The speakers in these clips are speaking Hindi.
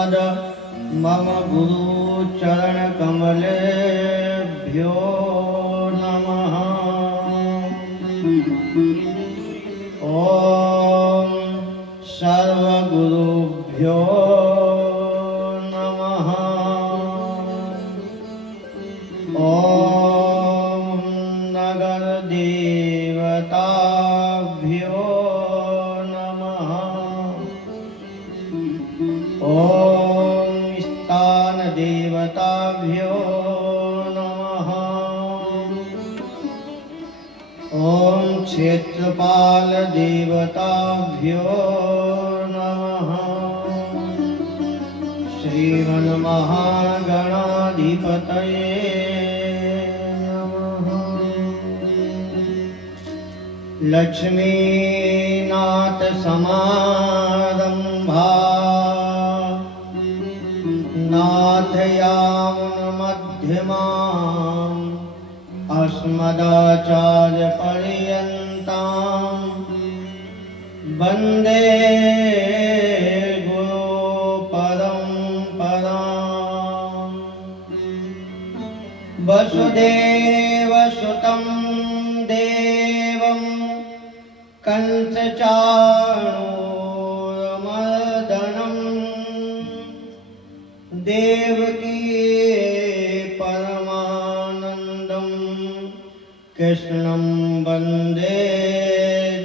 तस्माद् मम गुरुचरणकमलेभ्यो नमः। ॐ सर्वगुरुभ्यो नमः। ॐ नगरदेवताभ्यो नमः। ॐ स्थानदेवताभ्यो नमः। ॐ क्षेत्रपालदेवताभ्यो नमः। श्रीमन्महागणाधिपतये नमः। लक्ष्मीनाथसमारम्भा नाथयामुनमध्यमाम् अस्मदाचार्यपर्यन्तां वन्दे गुरुपरम्पराम्। वसुदेवसुतं देवं कंसचाणूरमर्दनं देवकी परमानन्दं कृष्णं वन्दे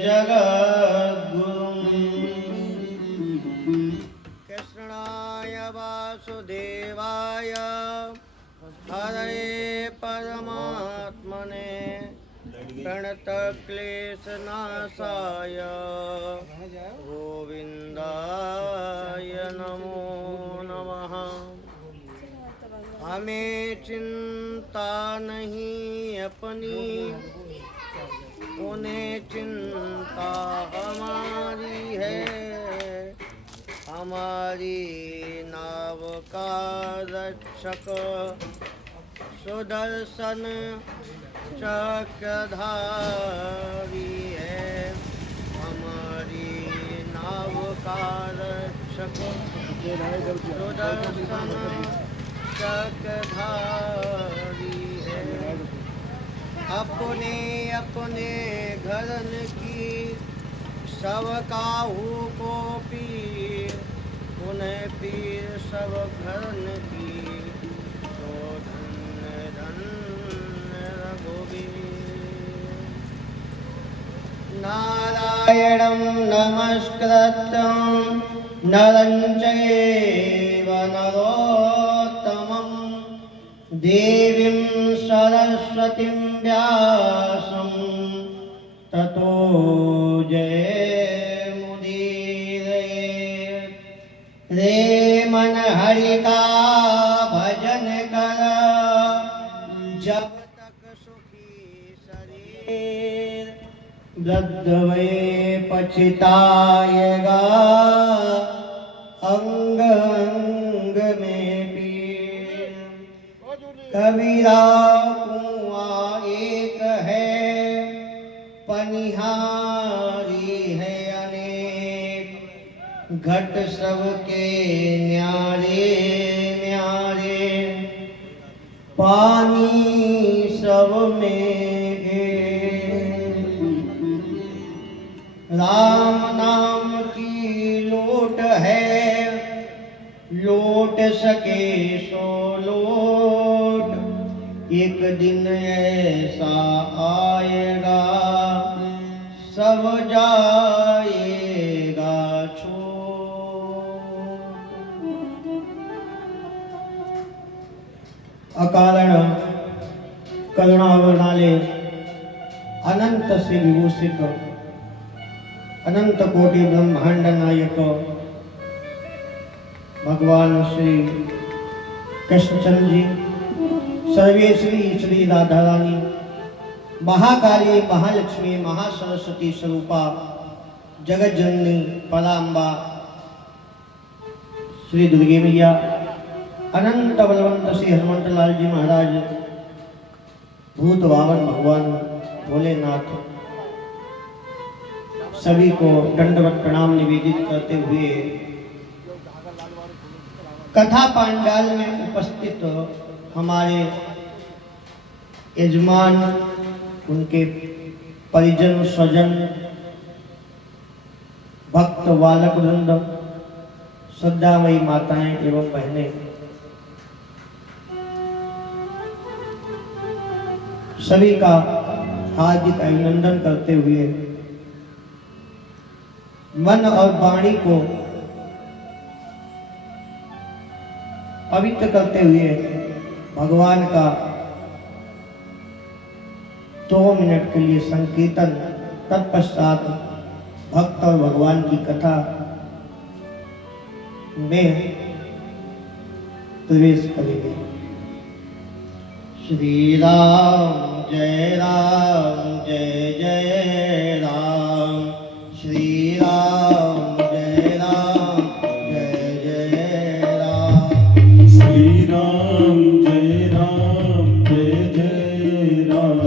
जगद्गुरुम्। कृष्णाय वासुदेवाय हरे परमात्मने प्रणतक्लेशनाशाय गोविन्दाय नमो नमः। हमें चिंता नहीं अपनी, उन्हें चिंता हमारी है। हमारी नाव का रक्षक सुदर्शन चक्रधारी है। हमारी नाव का रक्षक सुदर्शन चक्रधारी है। अपने अपने घरन की सब काहू को पीर, उन्हें पीर सब घरन की। तो धन्य धन्य रघुवीर। नारायणं नमस्कृत्यं नरं चैव नरोत्तमं देवीं सरस्वतीं व्यासं ततो जयमुदीरये। रे मन हरि का भजन कर, जब तक सुखी शरीर। वृद्ध वे पछताएगा, अंग अंग में पीर। कबीरा कुआं एक है, पनिहारी है अनेक। घट सबके न्यारे न्यारे, पानी सब में एक। राम नाम की लोट है, लोट सके सो लोट। एक दिन ऐसा आएगा, सब जाएगा छोड़। अकारण करुणावनाले अनंत श्री विभूषित अनंत कोटि ब्रह्मांड नायक भगवान श्री कृष्णचंद्र जी, सर्वेश्वरी श्री राधा रानी, महाकाली महालक्ष्मी महासरस्वती स्वरूपा जगत जननी पराम्बा श्री दुर्गे मैया, अनंत बलवंत श्री हनुमंत लाल जी महाराज, भूत वावन भगवान भोलेनाथ, सभी को दंडवत प्रणाम निवेदित करते हुए कथा पांडाल में उपस्थित हमारे यजमान, उनके परिजन स्वजन, भक्त बालक वृंद, श्रद्धामयी माताएं एवं बहनें, सभी का हार्दिक अभिनंदन करते हुए मन और वाणी को पवित्र करते हुए भगवान का 2 मिनट के लिए संकीर्तन, तत्पश्चात भक्त और भगवान की कथा में प्रवेश करेंगे। श्री राम जय जय राम, श्री राम जय जय राम, श्री राम जय जय राम, श्री राम जय जय राम,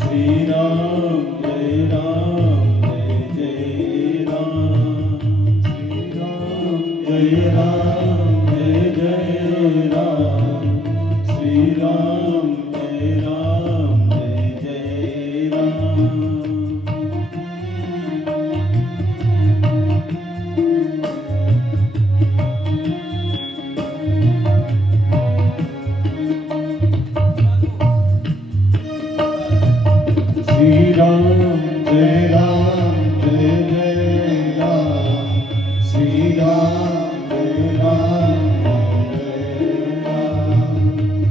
श्री राम जय राम, श्री राम जय जय राम। श्री राम जय जय राम, श्री राम जय राम,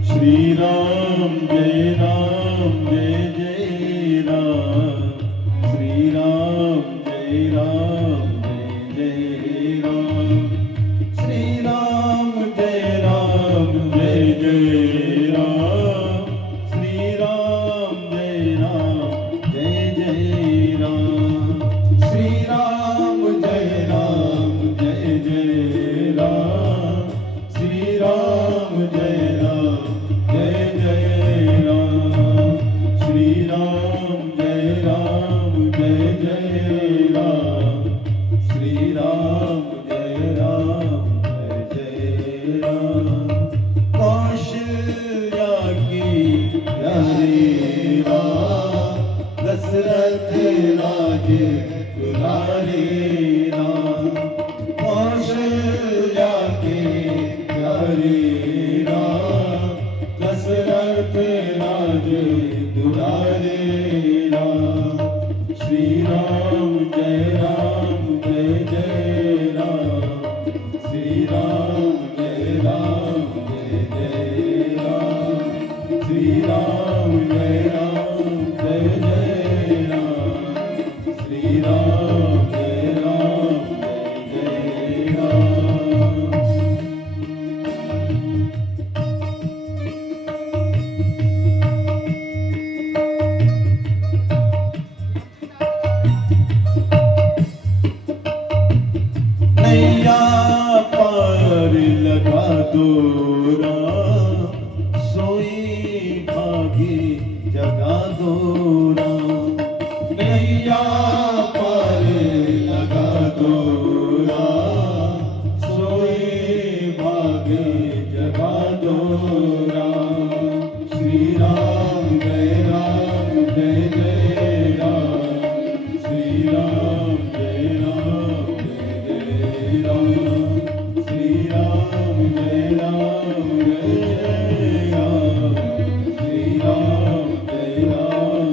श्री राम जय जय राम, श्री राम जय जय राम, श्री राम जय जय राम, श्री राम जय जय राम, श्री राम जय जय राम, श्री राम जय जय राम, श्री राम जय जय राम, श्री राम जय जय राम। कौशल्या की प्यारी राम, दशरथ राज दुलारी राम, कौशल्या की प्यारी राम, दशरथ राज दुलारी राम, श्री राम जय जय राम, श्री राम जय जय राम, श्री राम जय जय राम, श्री राम जय जय राम। नैया पार लगा दो राम, सोई भागी जगा दो राम, नैया पार लगा दो राम, सोई भागी जगा दो राम, श्री राम जय जय राम, श्री राम जय जय राम, श्री राम जय जय राम, श्री राम जय जय राम, श्री राम जय राम।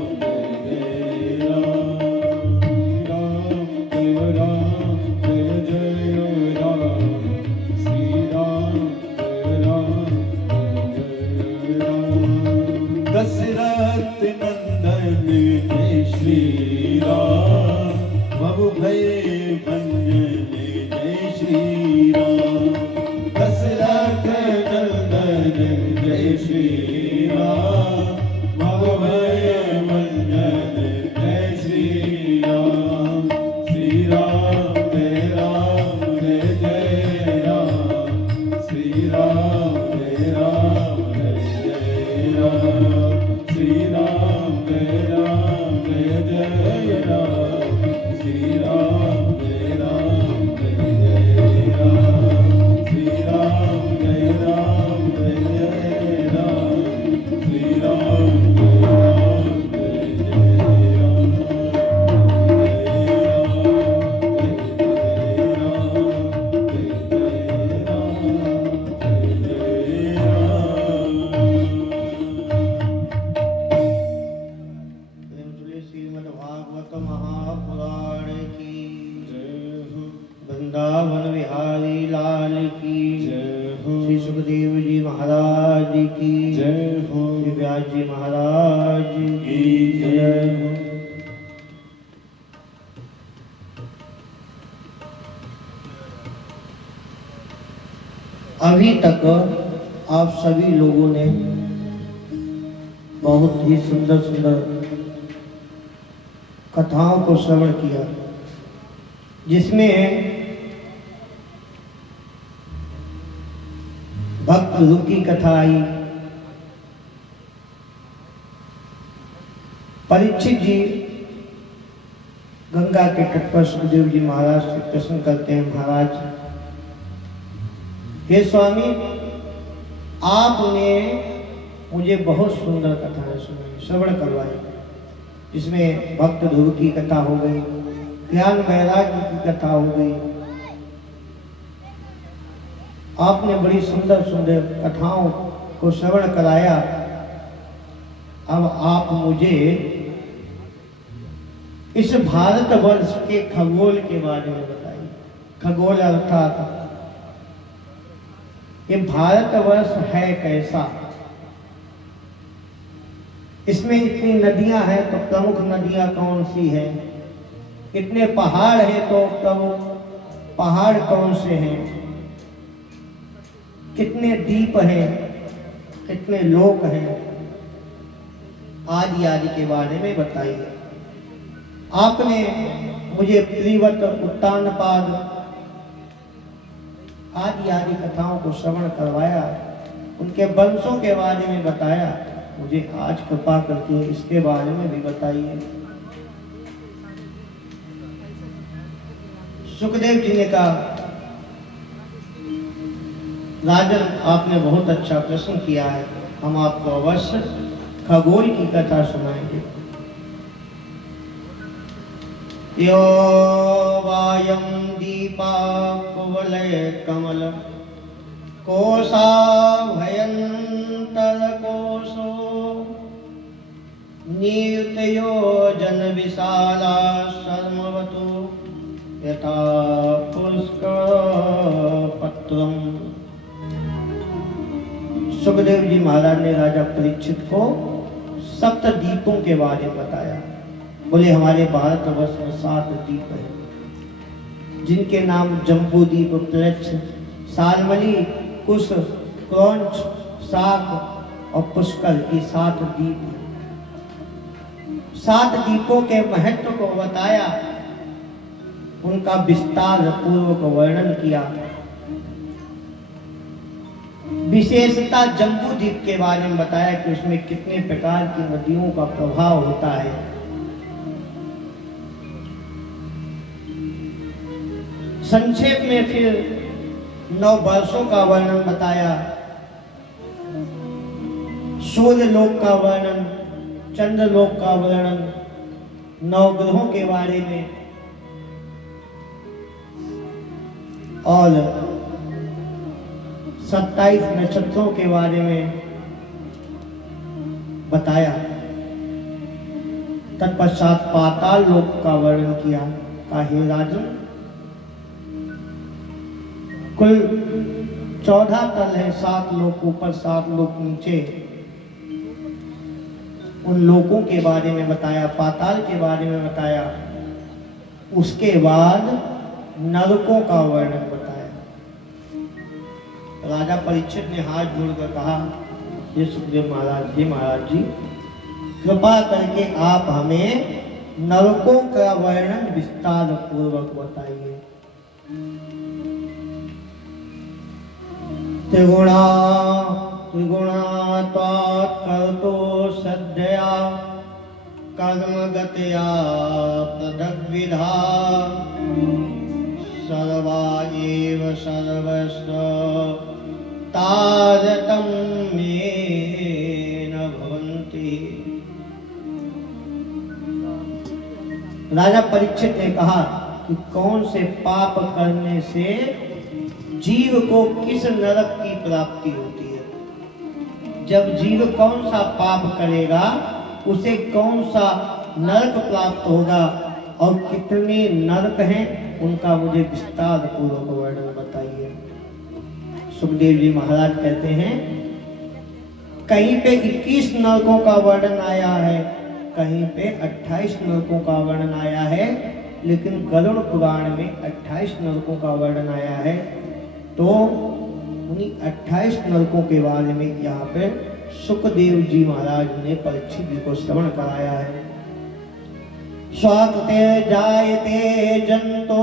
दशरथ नंदन जय श्री राम, बहु भय भंजन जय श्री राम, दशरथ नंदन जय श्री राम, बहु भय भंजन जय श्री राम, श्री राम जय जय राम, श्री राम जय जय राम, श्री राम जय जय राम, श्री राम जय जय राम। श्री सुखदेव जी महाराज की जय हो श्री व्यास जी महाराज की जय हो। अभी तक आप सभी लोगों ने बहुत ही सुंदर सुंदर कथाओं को श्रवण किया, जिसमें भक्त ध्रुव की कथा आई, परीक्षित जी गंगा के तट पर सुखदेव जी महाराज से प्रश्न करते हैं, महाराज हे स्वामी, आपने मुझे बहुत सुंदर कथाएं सुनाई, श्रवण करवाई, जिसमें भक्त ध्रुव की कथा हो गई, ज्ञान वैराग्य की कथा हो गई। आपने बड़ी सुंदर सुंदर कथाओं को श्रवण कराया। अब आप मुझे इस भारतवर्ष के खगोल के बारे में बताइए। खगोल अर्थात ये भारतवर्ष है कैसा? इसमें इतनी नदियां हैं तो प्रमुख नदियां कौन सी हैं? इतने पहाड़ हैं तो प्रमुख पहाड़ कौन से हैं? कितने द्वीप हैं? कितने लोक हैं? आदि आदि के बारे में बताइए। आपने मुझे त्रिवत, उत्तानपाद आदि आदि कथाओं को श्रवण करवाया, उनके वंशों के बारे में बताया। मुझे आज कृपा करके इसके बारे में भी बताइए। सुखदेव जी ने कहा, राजन आपने बहुत अच्छा प्रश्न किया है, हम आपको अवश्य खगोल की कथा सुनाएंगे। यो वायम दीपा कुवलय कमल कोशा भयंतर कोशो नियुतयो जन विशाला शर्मवतु यथा पुष्कर पत्रम। सुखदेव जी महाराज ने राजा परीक्षित को सप्तद्वीपों के बारे में बताया। बोले हमारे भारतवर्ष में 7 द्वीप हैं, जिनके नाम जम्बू द्वीप, प्लेक्ष, सालमली, कुश, क्रौंच, शाक और पुष्कर, ये 7 द्वीप हैं। 7 द्वीपों के महत्व को बताया, उनका विस्तार पूर्वक वर्णन किया। विशेषता जम्बू द्वीप के बारे में बताया कि उसमें कितने प्रकार की नदियों का प्रभाव होता है। संक्षेप में फिर 9 वर्षों का वर्णन बताया, सूर्य लोक का वर्णन, चंद्र लोक का वर्णन, 9 ग्रहों के बारे में और 27 नक्षत्रों के बारे में बताया। तत्पश्चात पाताल लोक का वर्णन किया। कहा हे राजन, कुल 14 तल है, 7 लोक ऊपर, 7 लोक नीचे। उन लोकों के बारे में बताया, पाताल के बारे में बताया। उसके बाद नरकों का वर्णन बताया। राजा परीक्षित ने हाथ जोड़कर कहा, ये सुखदेव महाराज जी, महाराज जी कृपा करके आप हमें नरकों का वर्णन विस्तार पूर्वक बताइए। त्रिगुणा कर्तो सद्यया कर्मगतया पृथग्विधा सर्वा एव सर्वस्य तारतम्येन भवन्ति। राजा परीक्षित ने कहा कि कौन से पाप करने से जीव को किस नरक की प्राप्ति होती है। जब जीव कौन सा पाप करेगा उसे कौन सा नरक प्राप्त होगा और कितने नरक हैं उनका मुझे विस्तार पूर्वक वर्णन बताइए। सुखदेव जी महाराज कहते हैं, कहीं पे 21 नरकों का वर्णन आया है, कहीं पे 28 नरकों का वर्णन आया है, लेकिन गरुड़ पुराण में 28 नरकों का वर्णन आया है। तो उन्हीं 28 नरकों के बारे में यहाँ पे सुखदेव जी महाराज ने परीक्षित जी को श्रवण कराया है। स्वाकृते जायते जंतो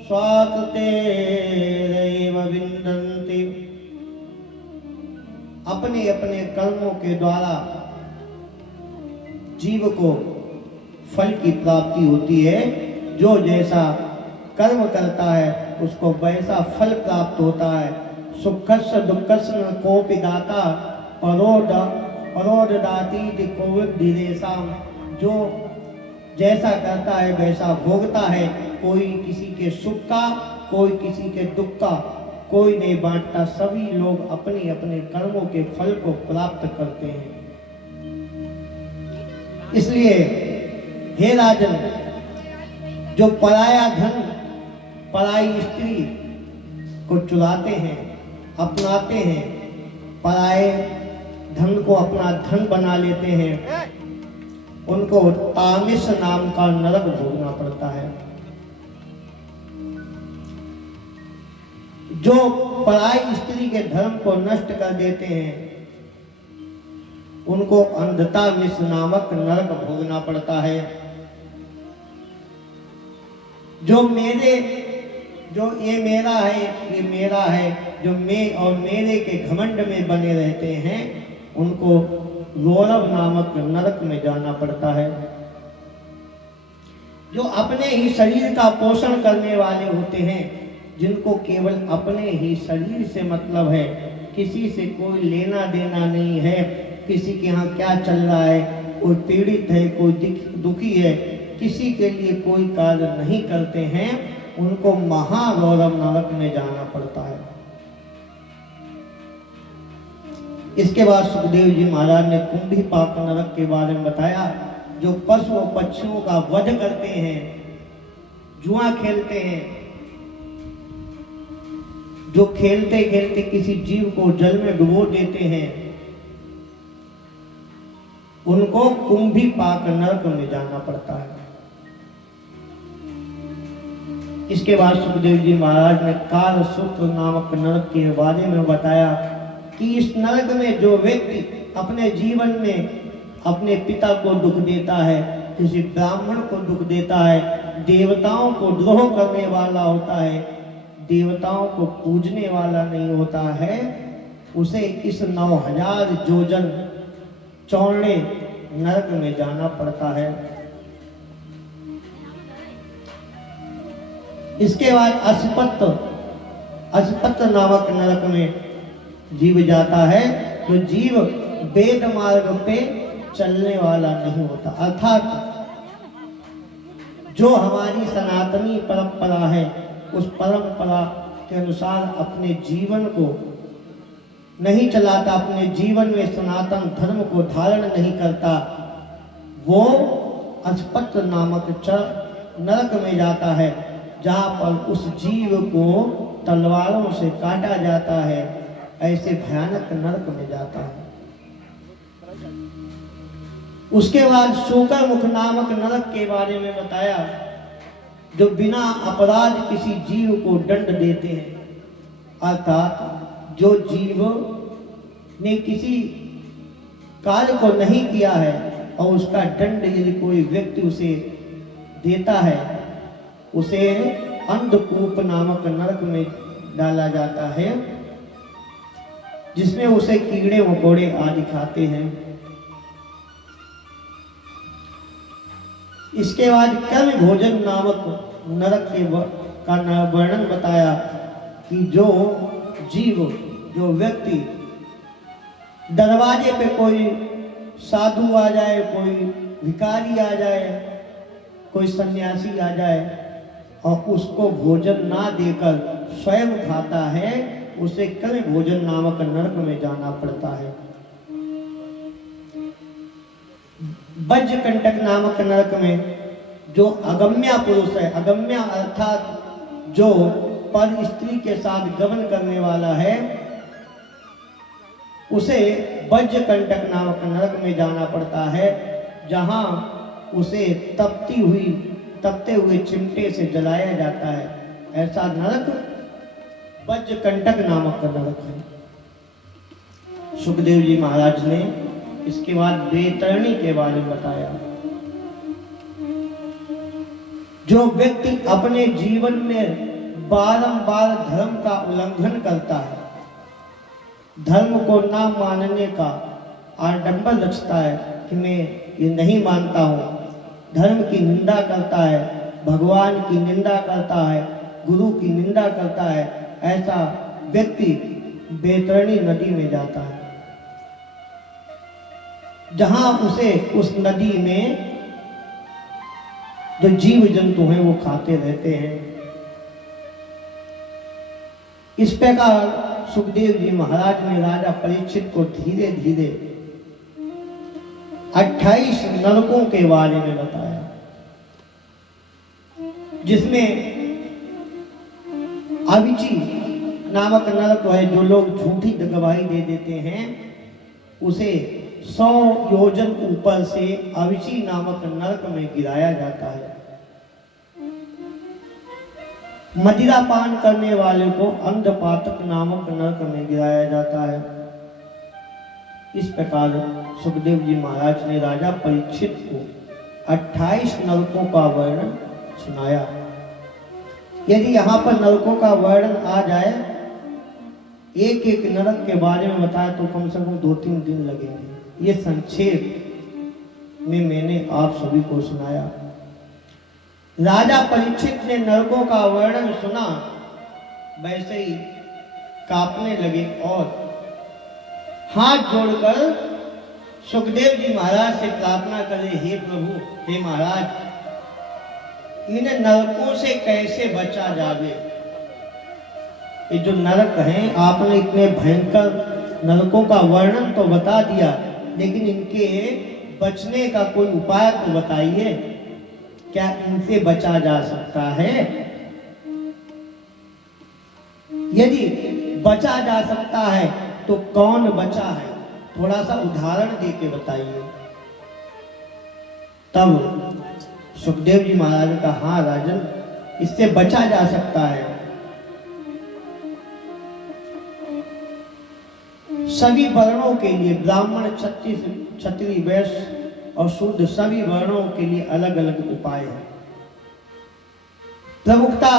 स्वाकृते रैव विन्दन्ति। अपने अपने कर्मों के द्वारा जीव को फल की प्राप्ति होती है। जो जैसा कर्म करता है उसको वैसा फल प्राप्त होता है। सुखस्य दुःखस्य न कोपि दाता परो ददाति कोविदेशाम। जो जैसा करता है वैसा भोगता है। कोई किसी के सुख का, कोई किसी के दुख का, कोई नहीं बांटता। सभी लोग अपने अपने कर्मों के फल को प्राप्त करते हैं। इसलिए हे राजन, जो पराया धन पराई स्त्री को चुराते हैं, अपनाते हैं, पराए धन को अपना धन बना लेते हैं, उनको तामिस नाम का नरक भोगना पड़ता है। जो पराई स्त्री के धर्म को नष्ट कर देते हैं उनको अंधता मिस नामक नरक भोगना पड़ता है। जो ये मेरा है, ये मेरा है, जो मैं और मेरे के घमंड में बने रहते हैं, उनको गौरव नामक नरक में जाना पड़ता है। जो अपने ही शरीर का पोषण करने वाले होते हैं, जिनको केवल अपने ही शरीर से मतलब है, किसी से कोई लेना देना नहीं है, किसी के यहाँ क्या चल रहा है, कोई पीड़ित है, कोई दुखी है, किसी के लिए कोई कार्य नहीं करते हैं, उनको महागौरव नरक में जाना पड़ता है। इसके बाद सुखदेव जी महाराज ने कुंभीपाक नरक के बारे में बताया। जो पशु और पक्षियों का वध करते हैं, जुआ खेलते हैं, जो खेलते खेलते किसी जीव को जल में डुबो देते हैं, उनको कुंभीपाक नरक में जाना पड़ता है। इसके बाद सुखदेव जी महाराज ने कालसूत्र नामक नरक के बारे में बताया कि इस नरक में जो व्यक्ति अपने जीवन में अपने पिता को दुख देता है, किसी ब्राह्मण को दुख देता है, देवताओं को द्रोह करने वाला होता है, देवताओं को पूजने वाला नहीं होता है, उसे इस 9000 योजन चौड़े नरक में जाना पड़ता है। इसके बाद अस्पत नामक नरक में जीव जाता है। तो जीव वेद मार्ग पे चलने वाला नहीं होता, अर्थात जो हमारी सनातनी परंपरा है, उस परंपरा के अनुसार अपने जीवन को नहीं चलाता, अपने जीवन में सनातन धर्म को धारण नहीं करता, वो अस्पत नामक नरक में जाता है, जहाँ पर उस जीव को तलवारों से काटा जाता है। ऐसे भयानक नरक में जाता है। उसके बाद शूकर मुख नामक नरक के बारे में बताया। जो बिना अपराध किसी जीव को दंड देते हैं, अर्थात जो जीव ने किसी कार्य को नहीं किया है और उसका दंड यदि कोई व्यक्ति उसे देता है, उसे अंधकूप नामक नरक में डाला जाता है, जिसमें उसे कीड़े मकोड़े आदि खाते हैं। इसके बाद कर्म भोजन नामक नरक का वर्णन बताया कि जो जीव, जो व्यक्ति दरवाजे पे कोई साधु आ जाए, कोई भिखारी आ जाए, कोई सन्यासी आ जाए और उसको भोजन ना देकर स्वयं खाता है, उसे कर्म भोजन नामक नरक में जाना पड़ता है। वज्रकंटक नामक नरक में जो अगम्य पुरुष है, अगम्य अर्थात जो पर स्त्री के साथ गमन करने वाला है उसे वज्र कंटक नामक नरक में जाना पड़ता है, जहां उसे तपते हुए चिमटे से जलाया जाता है। ऐसा नरक वज्र कंटक नामक नरक है। सुखदेव जी महाराज ने इसके बाद वैतरणी के बारे में बताया। जो व्यक्ति अपने जीवन में बारंबार धर्म का उल्लंघन करता है, धर्म को ना मानने का आडंबर रचता है कि मैं ये नहीं मानता हूँ, धर्म की निंदा करता है, भगवान की निंदा करता है, गुरु की निंदा करता है, ऐसा व्यक्ति वैतरणी नदी में जाता है, जहां उसे उस नदी में जो जीव जंतु हैं वो खाते रहते हैं। इस प्रकार सुखदेव जी महाराज ने राजा परीक्षित को धीरे धीरे 28 नरकों के बारे में बताया, जिसमें अविची नामक नरक है। जो लोग झूठी गवाही दे देते हैं उसे 100 योजन ऊपर से अविची नामक नरक में गिराया जाता है। मदिरा पान करने वाले को अंधपातक नामक नरक में गिराया जाता है। इस प्रकार सुखदेव जी महाराज ने राजा परीक्षित को 28 नरकों का वर्णन सुनाया। यदि यहाँ पर नरकों का वर्णन आ जाए, एक एक नरक के बारे में बताया, तो कम से कम 2-3 दिन लगेंगे। ये संक्षेप में मैंने आप सभी को सुनाया। राजा परीक्षित ने नरकों का वर्णन सुना, वैसे ही कांपने लगे और हाथ जोड़कर सुखदेव जी महाराज से प्रार्थना करे, हे प्रभु, हे महाराज, इन नरकों से कैसे बचा जावे। ये जो नरक हैं, आपने इतने भयंकर नरकों का वर्णन तो बता दिया, लेकिन इनके बचने का कोई उपाय तो बताइए। क्या इनसे बचा जा सकता है? यदि बचा जा सकता है तो कौन बचा है? थोड़ा सा उदाहरण देके बताइए। तब सुखदेव जी महाराज ने कहा, हाँ राजन, इससे बचा जा सकता है। सभी वर्णों के लिए, ब्राह्मण, क्षत्रिय, वैश्य और शूद्र, सभी वर्णों के लिए अलग अलग उपाय है। प्रमुखता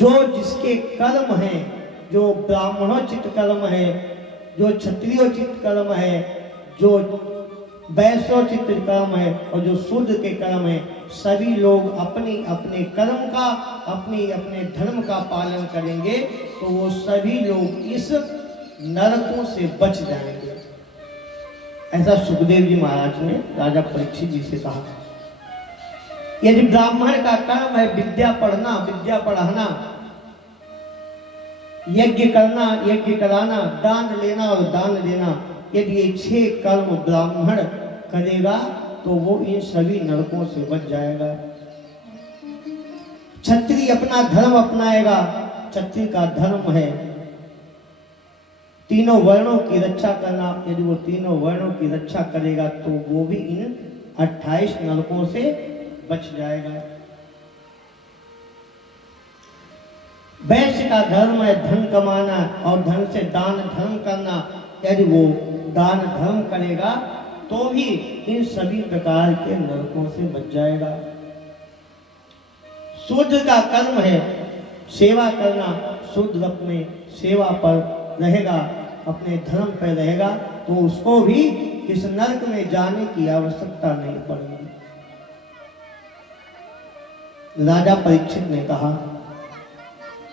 जो जिसके कर्म है, जो ब्राह्मणोचित कर्म है, जो क्षत्रियोचित कर्म है, जो वैश्योचित कर्म है और जो शूद्र के कर्म है, सभी लोग अपने अपने कर्म का, अपने अपने धर्म का पालन करेंगे तो वो सभी लोग इस नरकों से बच जाएंगे। ऐसा सुखदेव जी महाराज ने राजा परीक्षित जी से कहा। यदि ब्राह्मण का कर्म है विद्या पढ़ना, विद्या पढ़ाना, यज्ञ करना, यज्ञ कराना, दान लेना और दान देना, यदि ये 6 कर्म ब्राह्मण करेगा तो वो इन सभी नरकों से बच जाएगा। क्षत्रिय अपना धर्म अपनाएगा, क्षत्रिय का धर्म है तीनों वर्णों की रक्षा करना। यदि वो तीनों वर्णों की रक्षा करेगा तो वो भी इन 28 नरकों से बच जाएगा। वैश्य का धर्म है धन कमाना और धन से दान धर्म करना। यदि वो दान धर्म करेगा तो भी इन सभी प्रकार के नरकों से बच जाएगा। शूद्र का कर्म है सेवा करना। शूद्र अपने सेवा पर रहेगा, अपने धर्म पर रहेगा तो उसको भी इस नरक में जाने की आवश्यकता नहीं पड़ेगी। राजा परीक्षित ने कहा,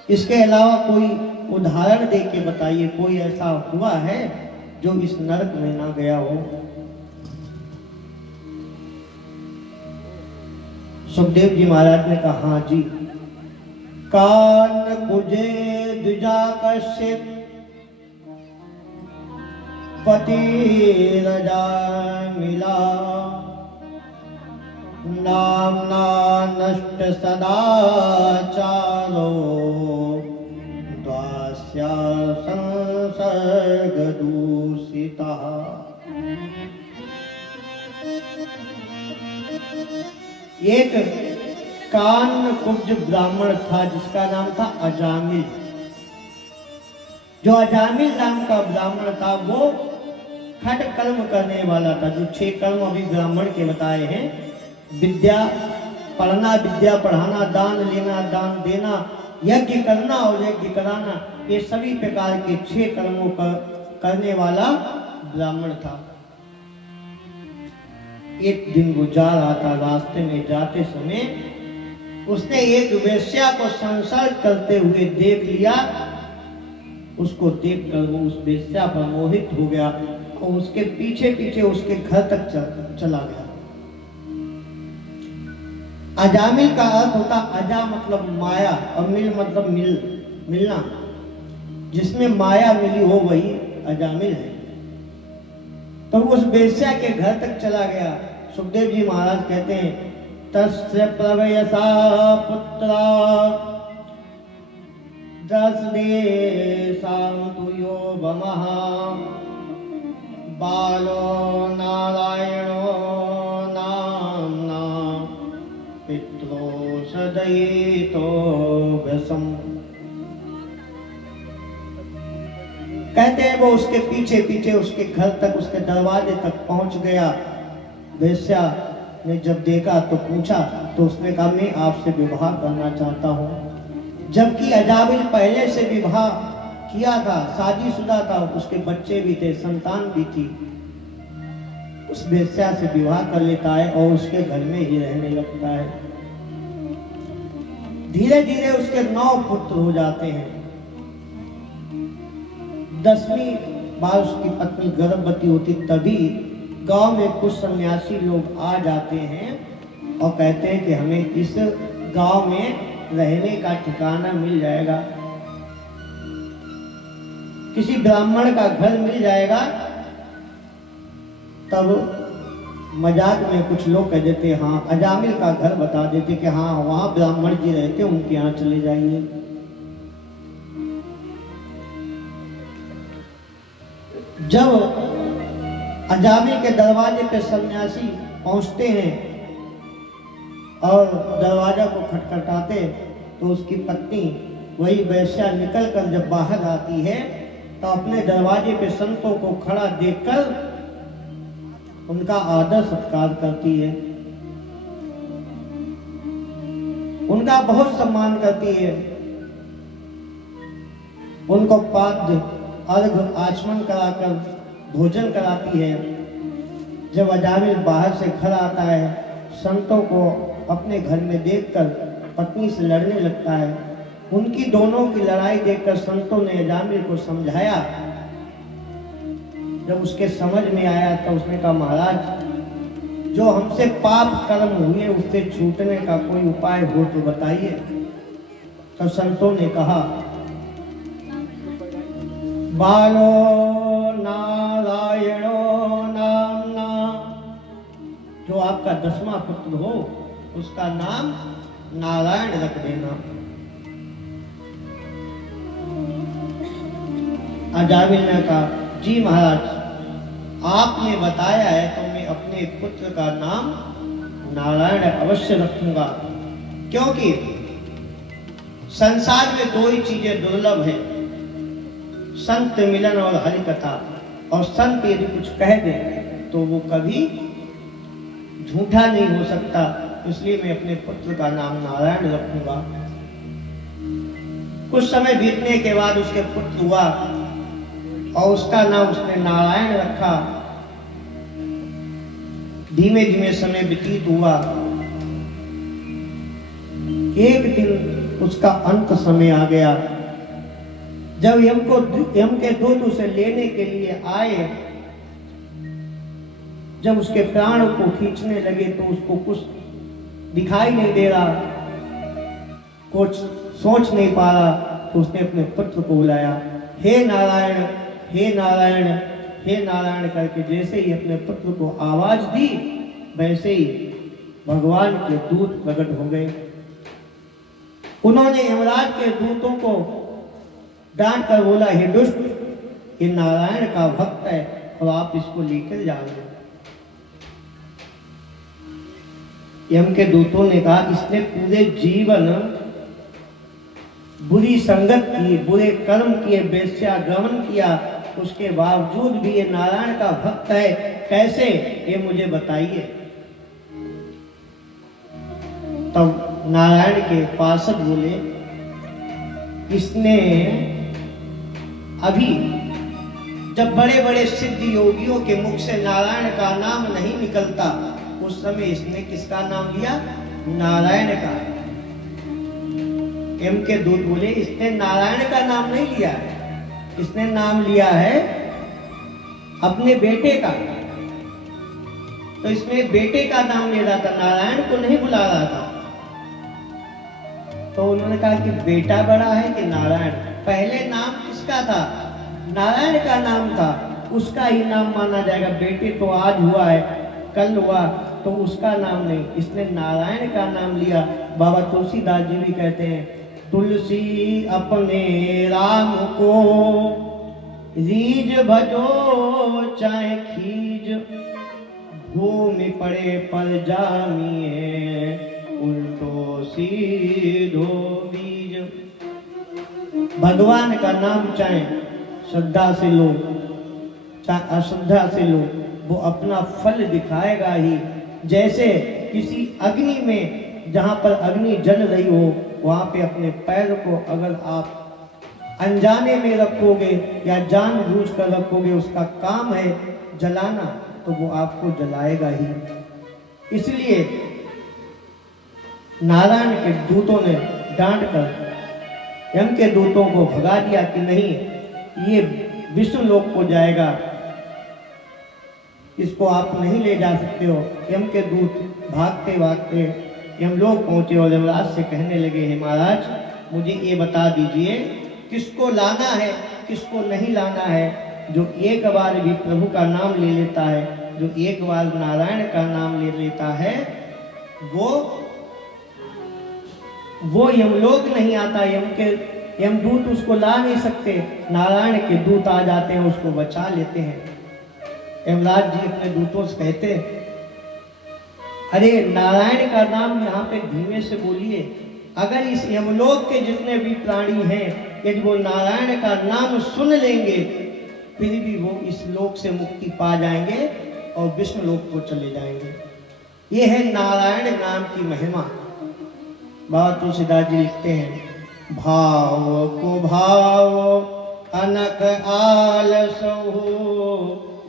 इसके अलावा कोई उदाहरण दे के बताइए, कोई ऐसा हुआ है जो इस नरक में ना गया हो। सुखदेव जी महाराज ने कहा, हाँ जी। कान कुजे द्विजा कश्यप पति रजा मिला, नामना नष्ट सदाचारो एक कान कुब्ज ब्राह्मण था जिसका नाम था अजामिल। जो अजामिल नाम का ब्राह्मण था वो खट कर्म करने वाला था। जो 6 कर्म अभी ब्राह्मण के बताए हैं, विद्या पढ़ना, विद्या पढ़ाना, दान लेना, दान देना, यज्ञ करना और यज्ञ कराना, ये सभी प्रकार के 6 कर्मों का करने वाला ब्राह्मण था। एक दिन वो जा रहा था, रास्ते में जाते समय उसने एक वेश्या को संसर्ग करते हुए देख लिया। उसको देखकर वो उस वेश्या पर मोहित हो गया और उसके पीछे पीछे उसके घर तक चला गया। अजामिल का अर्थ होता, अजा मतलब माया और मिल मतलब मिलना। जिसमें माया मिली हो वही अजामिल है। तो उस वेश्या के घर तक चला गया। सुखदेव जी महाराज कहते हैं, तस्य प्रवयसा पुत्रा दस देशां तु यो वमः बालो नारायणो नाम्ना पित्रो सदयितो व्यसम्। कहते हैं वो उसके पीछे पीछे उसके घर तक, उसके दरवाजे तक पहुंच गया। वेश्या ने जब देखा तो पूछा, तो उसने कहा मैं आपसे विवाह करना चाहता हूं। जबकि अजामिल पहले से विवाह किया था, शादीशुदा था, उसके बच्चे भी थे, संतान भी थी। उस वेश्या से विवाह कर लेता है और उसके घर में ही रहने लगता है। धीरे धीरे उसके 9 पुत्र हो जाते हैं। 10वीं बार उसकी पत्नी गर्भवती होती, तभी गांव में कुछ सन्यासी लोग आ जाते हैं और कहते हैं कि हमें इस गांव में रहने का ठिकाना मिल जाएगा, किसी ब्राह्मण का घर मिल जाएगा। तब मजाक में कुछ लोग कह देते, हाँ अजामिल का घर बता देते कि हाँ वहां ब्राह्मण जी रहते, उनके यहाँ चले जाइए। जब अजामिल के दरवाजे पे सन्यासी पहुंचते हैं और दरवाजा को खटखटाते, तो उसकी पत्नी वही वेश्या निकलकर जब बाहर आती है तो अपने दरवाजे पे संतों को खड़ा देखकर उनका आदर सत्कार करती है, उनका बहुत सम्मान करती है, उनको पाद्य अर्घ आचमन कराकर भोजन कराती है। जब अजामिल बाहर से घर आता है, संतों को अपने घर में देखकर पत्नी से लड़ने लगता है। उनकी दोनों की लड़ाई देखकर संतों ने अजामिल को समझाया। जब उसके समझ में आया तो उसने कहा, महाराज जो हमसे पाप कर्म हुए उससे छूटने का कोई उपाय हो तो बताइए। तो संतों ने कहा, बालो नारायणो नामना, जो आपका 10वां पुत्र हो उसका नाम नारायण रख देना। अजामिल ने कहा, जी महाराज आपने बताया है तो मैं अपने पुत्र का नाम नारायण अवश्य रखूंगा, क्योंकि संसार में 2 ही चीजें दुर्लभ है, संत मिलन और हरि कथा। और संत यदि कुछ कह दे तो वो कभी झूठा नहीं हो सकता, इसलिए मैं अपने पुत्र का नाम नारायण रखूंगा। कुछ समय बीतने के बाद उसके पुत्र हुआ और उसका नाम उसने नारायण रखा। धीमे धीमे समय व्यतीत हुआ। एक दिन उसका अंत समय आ गया। जब यम के दूत उसे लेने के लिए आए, जब उसके प्राण को खींचने लगे तो उसको कुछ दिखाई नहीं दे रहा, कुछ सोच नहीं पा रहा, तो उसने अपने पुत्र को बुलाया, हे नारायण हे नारायण हे नारायण करके। जैसे ही अपने पुत्र को आवाज दी वैसे ही भगवान के दूत प्रकट हो गए। उन्होंने यमराज के दूतों को डांट कर बोला, हे दुष्ट, ये नारायण का भक्त है और आप इसको लेकर जा रहे हो। यम के दूतों ने कहा इसने पूरे जीवन बुरी संगत की, बुरे कर्म किए, वेश्यागमन किया, उसके बावजूद भी ये नारायण का भक्त है, कैसे, ये मुझे बताइए। तब नारायण के पार्षद बोले इसने अभी जब बड़े बड़े सिद्ध योगियों के मुख से नारायण का नाम नहीं निकलता, उस समय इसने किसका नाम लिया? नारायण का। यम के दूत बोले इसने नारायण का नाम नहीं लिया है, इसने नाम लिया है अपने बेटे का। तो इसमें बेटे का नाम ले रहा था, नारायण को नहीं बुला रहा था। तो उन्होंने कहा कि बेटा बड़ा है कि नारायण? पहले नाम किसका था? नारायण का नाम था, उसका ही नाम माना जाएगा। बेटे तो आज हुआ है, कल हुआ, तो उसका नाम नहीं, इसने नारायण का नाम लिया। बाबा तुलसीदास जी भी कहते हैं तुलसी अपने राम को रीज भजो चाहे खीज, भूमि पड़े पर जामिए उल्टो सीधो बीज। भगवान का नाम चाहे श्रद्धा से लो चाहे अश्रद्धा से लो, वो अपना फल दिखाएगा ही। जैसे किसी अग्नि में जहाँ पर अग्नि जल रही हो, वहाँ पे अपने पैर को अगर आप अनजाने में रखोगे या जानबूझ कर रखोगे, उसका काम है जलाना, तो वो आपको जलाएगा ही। इसलिए नारायण के दूतों ने डांट कर यम के दूतों को भगा दिया कि नहीं, ये विष्णु लोक को जाएगा, इसको आप नहीं ले जा सकते हो। यम के दूत भागते भागते यमलोक पहुंचे और यमराज से कहने लगे, हे महाराज मुझे ये बता दीजिए किसको लाना है किसको नहीं लाना है। जो एक बार भी प्रभु का नाम ले लेता है, जो एक बार नारायण का नाम ले लेता है, वो यमलोक नहीं आता। यमदूत उसको ला नहीं सकते, नारायण के दूत आ जाते हैं, उसको बचा लेते हैं। यमराज जी अपने दूतों से कहते, अरे नारायण का नाम यहाँ पे धीमे से बोलिए। अगर इस यमलोक के जितने भी प्राणी हैं, यदि वो नारायण का नाम सुन लेंगे, फिर भी वो इस लोक से मुक्ति पा जाएंगे और विष्णु लोक को चले जाएंगे। ये है नारायण नाम की महिमा। बाबा तुलसीदास जी लिखते हैं, भाव को भाव अनक आलसहु,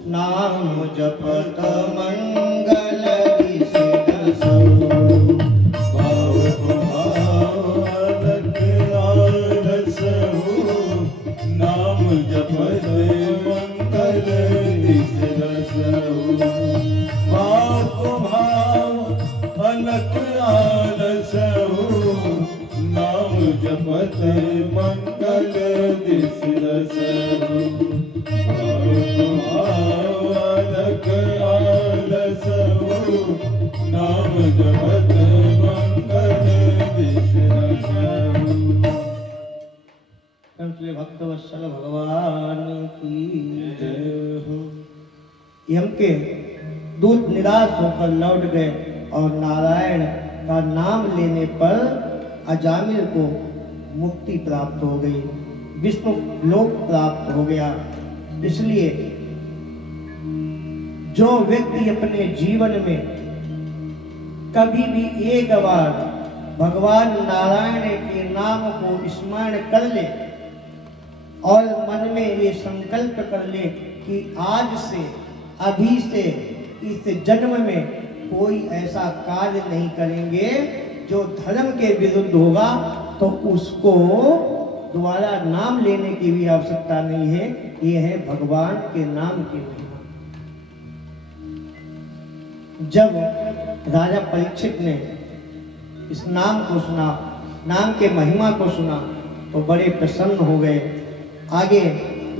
नाम जपत मंगल दिसिदसहु। भाव को भाव अनक आलसहु, नाम जपत मंगल दिसिदसहु। भाव को भाव अनक आलसहु, नाम जपत मंगल दिसिदसहु। भाव को भाव अनक आलसहु, नाम जपत मंगल दिसिदसहु। कंसले भक्तवत्सल भगवान की जय हो। यम के दूत निराश होकर लौट गए और नारायण का नाम लेने पर अजामिल को मुक्ति प्राप्त हो गई, विष्णु लोक प्राप्त हो गया। इसलिए जो व्यक्ति अपने जीवन में कभी भी एक बार भगवान नारायण के नाम को स्मरण कर ले और मन में ये संकल्प कर ले कि आज से, अभी से, इस जन्म में कोई ऐसा कार्य नहीं करेंगे जो धर्म के विरुद्ध होगा, तो उसको दोबारा नाम लेने की भी आवश्यकता नहीं है। ये है भगवान के नाम की महिमा। जब राजा परीक्षित ने इस नाम को सुना, नाम के महिमा को सुना, तो बड़े प्रसन्न हो गए। आगे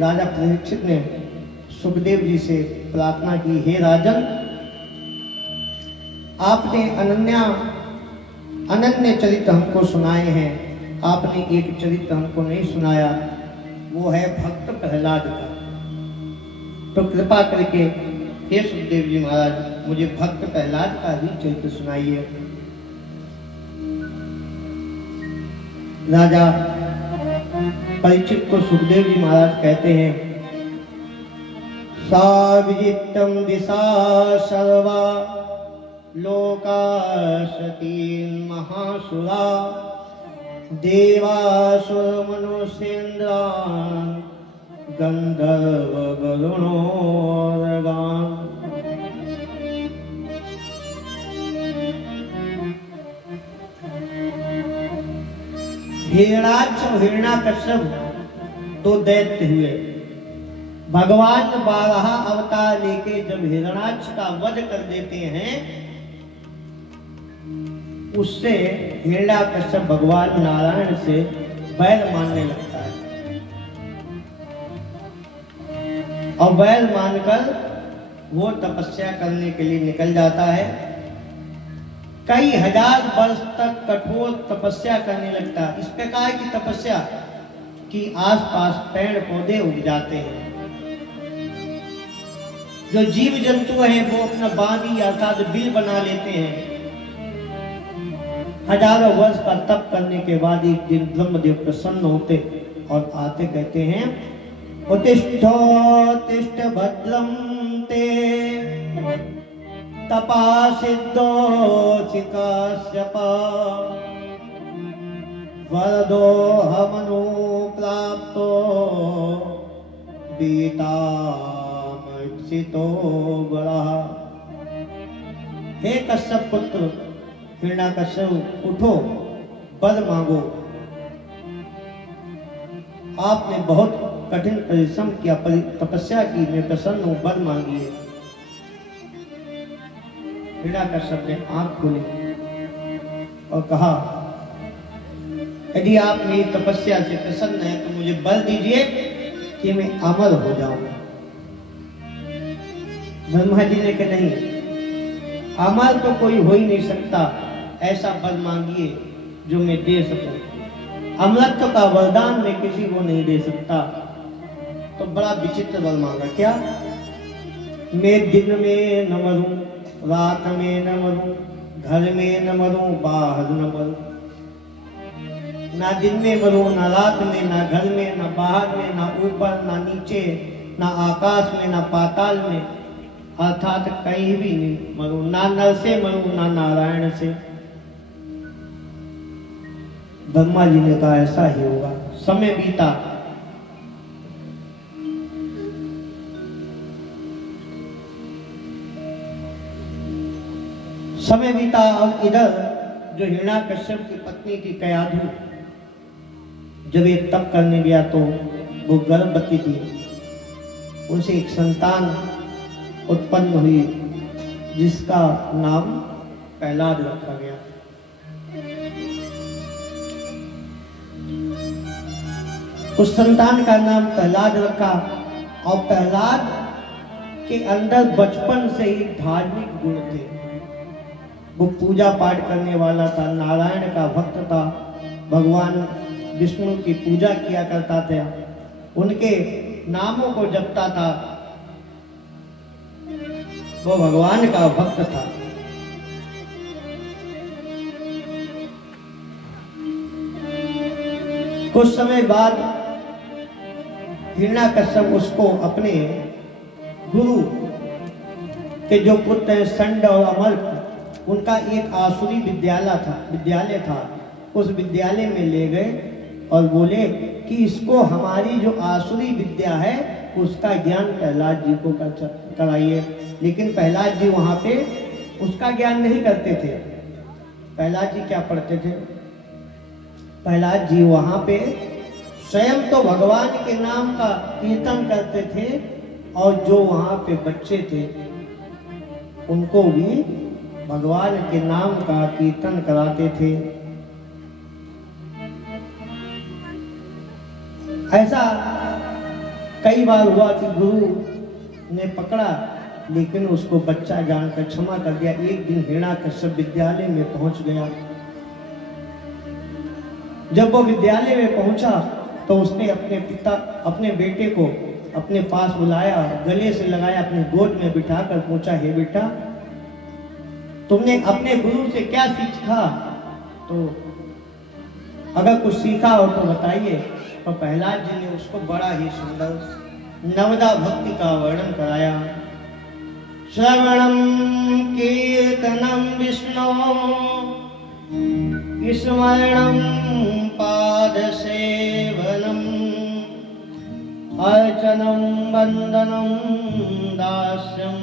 राजा परीक्षित ने सुखदेव जी से प्रार्थना की, हे राजन, आपने अनन्य चरित्र हमको सुनाए हैं, आपने एक चरित्र हमको नहीं सुनाया, वो है भक्त प्रहलाद का। तो कृपा करके हे सुखदेव जी महाराज, मुझे भक्त प्रहलाद का भी चरित्र सुनाइए। राजा परीक्षित को सुखदेव जी महाराज कहते हैं, सा विजितम दिशा सर्वा लोकाशतीन महासुरा देवासुर मनुष्येन्द्रान गंधर्व गरुणोरगान। हिरणाक्ष और हिरण्याकश्यप दो दैत्य हुए। भगवान 12 अवतार लेके जब हिरणाक्ष का वध कर देते हैं, उससे हिरण्याकश्यप भगवान नारायण से बैर मानने लगता है और बैर मानकर वो तपस्या करने के लिए निकल जाता है। कई हजार वर्ष तक कठोर तपस्या करने लगता है। इस प्रकार की तपस्या कि आसपास पेड़ पौधे उग जाते हैं, जो जीव जंतु हैं वो अपना बांधी अर्थात बिल बना लेते हैं। हजारों वर्ष का तप करने के बाद एक दिन ब्रह्मदेव प्रसन्न होते और आते कहते हैं, उत्तिष्ठ भद्रम ते तपा सिद्धो चिकास्यपा वरदो हमनु प्राप्तो बीतामर्चितो बड़ा। हे कश्यप पुत्र हिरण्याकश्यप, उठो वर मांगो। आपने बहुत कठिन परिश्रम किया, तपस्या की, मैं प्रसन्न हूं, वर मांगिए। हिरण्याकश्यप ने आंख खोली और कहा, यदि आप मेरी तपस्या से प्रसन्न हैं तो मुझे बल दीजिए कि मैं अमर हो जाऊं। ब्रह्मा जी ने कहा, नहीं, अमर तो कोई हो ही नहीं सकता, ऐसा बल मांगिए जो मैं दे सकूं। अमरत्व का वरदान मैं किसी को नहीं दे सकता। तो बड़ा विचित्र वर मांगा, क्या? मैं दिन में न मरूं, रात में न मरूं, घर में न मरूं, बाहर न मरूं। ना दिन में मरूं, ना रात में, ना घर में, ना बाहर में, ना ऊपर, ना नीचे, ना आकाश में, ना पाताल में, अर्थात कहीं भी नहीं मरूं। ना नर से मरूं, ना नारायण से। ब्रह्मा जी ने कहा, ऐसा ही होगा। समय बीता, समय बीता। अब इधर जो हिरण्याकश्यप की पत्नी थी कयाधु, जब ये तप करने गया तो वो गर्भवती थी। उनसे एक संतान उत्पन्न हुई जिसका नाम प्रहलाद रखा गया। उस संतान का नाम प्रहलाद रखा और प्रहलाद के अंदर बचपन से ही धार्मिक गुण थे। वो पूजा पाठ करने वाला था, नारायण का भक्त था, भगवान विष्णु की पूजा किया करता था, उनके नामों को जपता था, वो भगवान का भक्त था। कुछ समय बाद हिरण्याकश्यप उसको अपने गुरु के जो पुत्र हैं संड और अमर, उनका एक आसुरी विद्यालय था। उस विद्यालय में ले गए और बोले कि इसको हमारी जो आसुरी विद्या है उसका ज्ञान प्रहलाद जी को कराइए। लेकिन प्रहलाद जी वहाँ पे उसका ज्ञान नहीं करते थे। प्रहलाद जी क्या पढ़ते थे? प्रहलाद जी वहाँ पे स्वयं तो भगवान के नाम का कीर्तन करते थे और जो वहाँ पे बच्चे थे उनको भी भगवान के नाम का कीर्तन कराते थे। ऐसा कई बार हुआ कि गुरु ने पकड़ा लेकिन उसको बच्चा जानकर क्षमा कर दिया। एक दिन हिरण्याकश्यप विद्यालय में पहुंच गया। जब वो विद्यालय में पहुंचा तो उसने अपने बेटे को अपने पास बुलाया, गले से लगाया, अपने गोद में बिठाकर पूछा, हे बेटा, तुमने अपने गुरु से क्या सीखा? तो अगर कुछ सीखा हो तो बताइए। तो प्रहलाद जी ने उसको बड़ा ही सुंदर नवदा भक्ति का वर्णन कराया। श्रवणम कीर्तनम विष्णु स्मरणम पाद सेवनम अर्चनम वंदनम दास्यम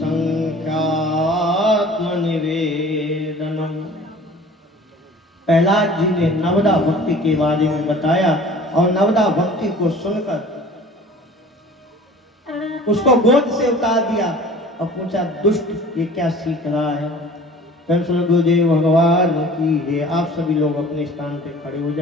संख्यात्म निवेदनम। प्रहलाद जी ने नवदा भक्ति के बारे में बताया और नवदा भक्ति को सुनकर उसको गोद से उतार दिया और पूछा, दुष्ट ये क्या सीख रहा है? गुरुदेव भगवान की, आप सभी लोग अपने स्थान पे खड़े हो जाए।